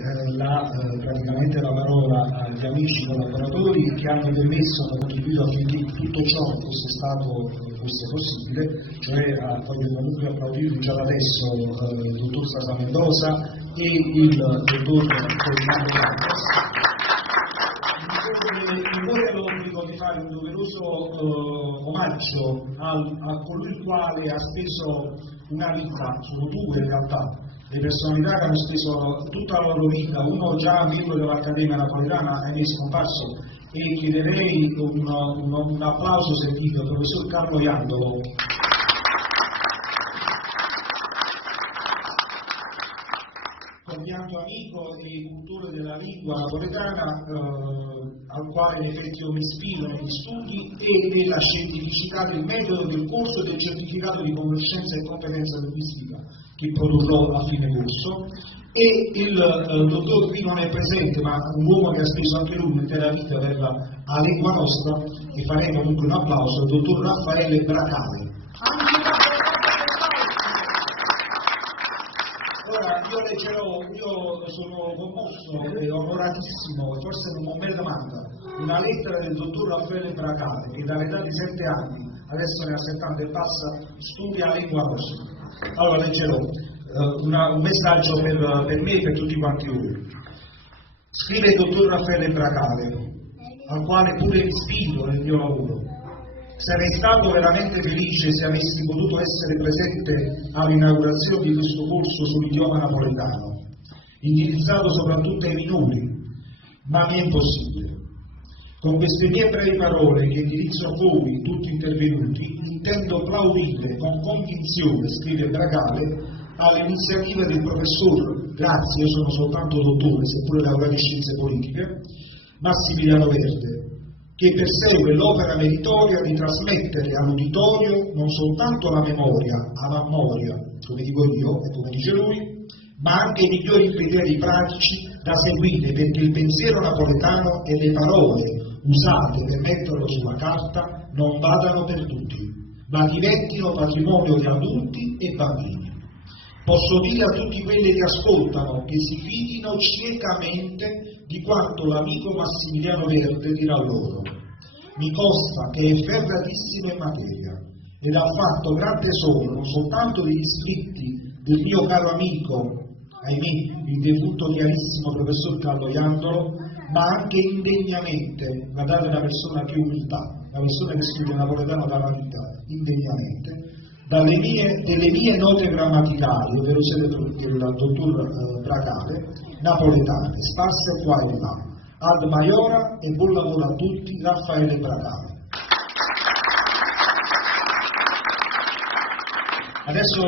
praticamente la parola agli amici collaboratori che hanno permesso, hanno contribuito affinché tutto ciò fosse possibile, cioè voglio comunque applaudire già da adesso il dottor Sasa Mendoza e il dottor Ferdinando Campos. Mi corre l'obbligo di fare un doveroso omaggio a colui il quale ha speso una vita, sono due in realtà, le personalità che hanno speso tutta la loro vita, uno già membro dell'Accademia Napoletana è scomparso, e chiederei un applauso sentito al professor Carlo Iandolo. Compianto amico e cultore della lingua napoletana, al quale in effetti io mi ispiro negli studi e della scientificità del metodo, del corso e del certificato di conoscenza e competenza linguistica che produrrò a fine corso, e il dottor qui non è presente, ma un uomo che ha speso anche lui un'intera vita per la lingua nostra, e faremo comunque un applauso al dottor Raffaele Bracale. Ora io leggerò, io sono commosso e onoratissimo, forse non ho mai domanda, una lettera del dottor Raffaele Bracale, che dall'età di 7 anni, adesso ne ha 70 e passa, studia la lingua nostra. Allora leggerò un messaggio per me e per tutti quanti voi. Scrive il dottor Raffaele Bracale, al quale pure mi ispiro nel mio lavoro. Sarei stato veramente felice se avessi potuto essere presente all'inaugurazione di questo corso sull'idioma napoletano, indirizzato soprattutto ai minori, ma mi è impossibile. Con queste mie brevi parole che indirizzo a voi, tutti intervenuti, intendo applaudire con convinzione, scrive Bracale, all'iniziativa del professor, grazie, io sono soltanto dottore, seppure laureato in scienze politiche, Massimiliano Verde, che persegue l'opera meritoria di trasmettere all'uditorio non soltanto la memoria, come dico io e come dice lui, ma anche i migliori criteri pratici da seguire perché il pensiero napoletano e le parole usate per metterlo sulla carta non vadano perduti, ma diventino patrimonio di adulti e bambini. Posso dire a tutti quelli che ascoltano che si fidino ciecamente di quanto l'amico Massimiliano Verde dirà loro. Mi consta che è ferratissimo in materia ed ha fatto gran tesoro non soltanto degli scritti del mio caro amico, ahimè, il defunto chiarissimo professor Carlo Iandolo, ma anche indegnamente, guardate la persona che umiltà, la persona che scrive napoletano dalla vita, indegnamente, delle mie note grammaticali, ovvero del dottor Bracale, napoletane, sparse qua e là. Ad Maiora e buon lavoro a tutti, Raffaele Bracale. Adesso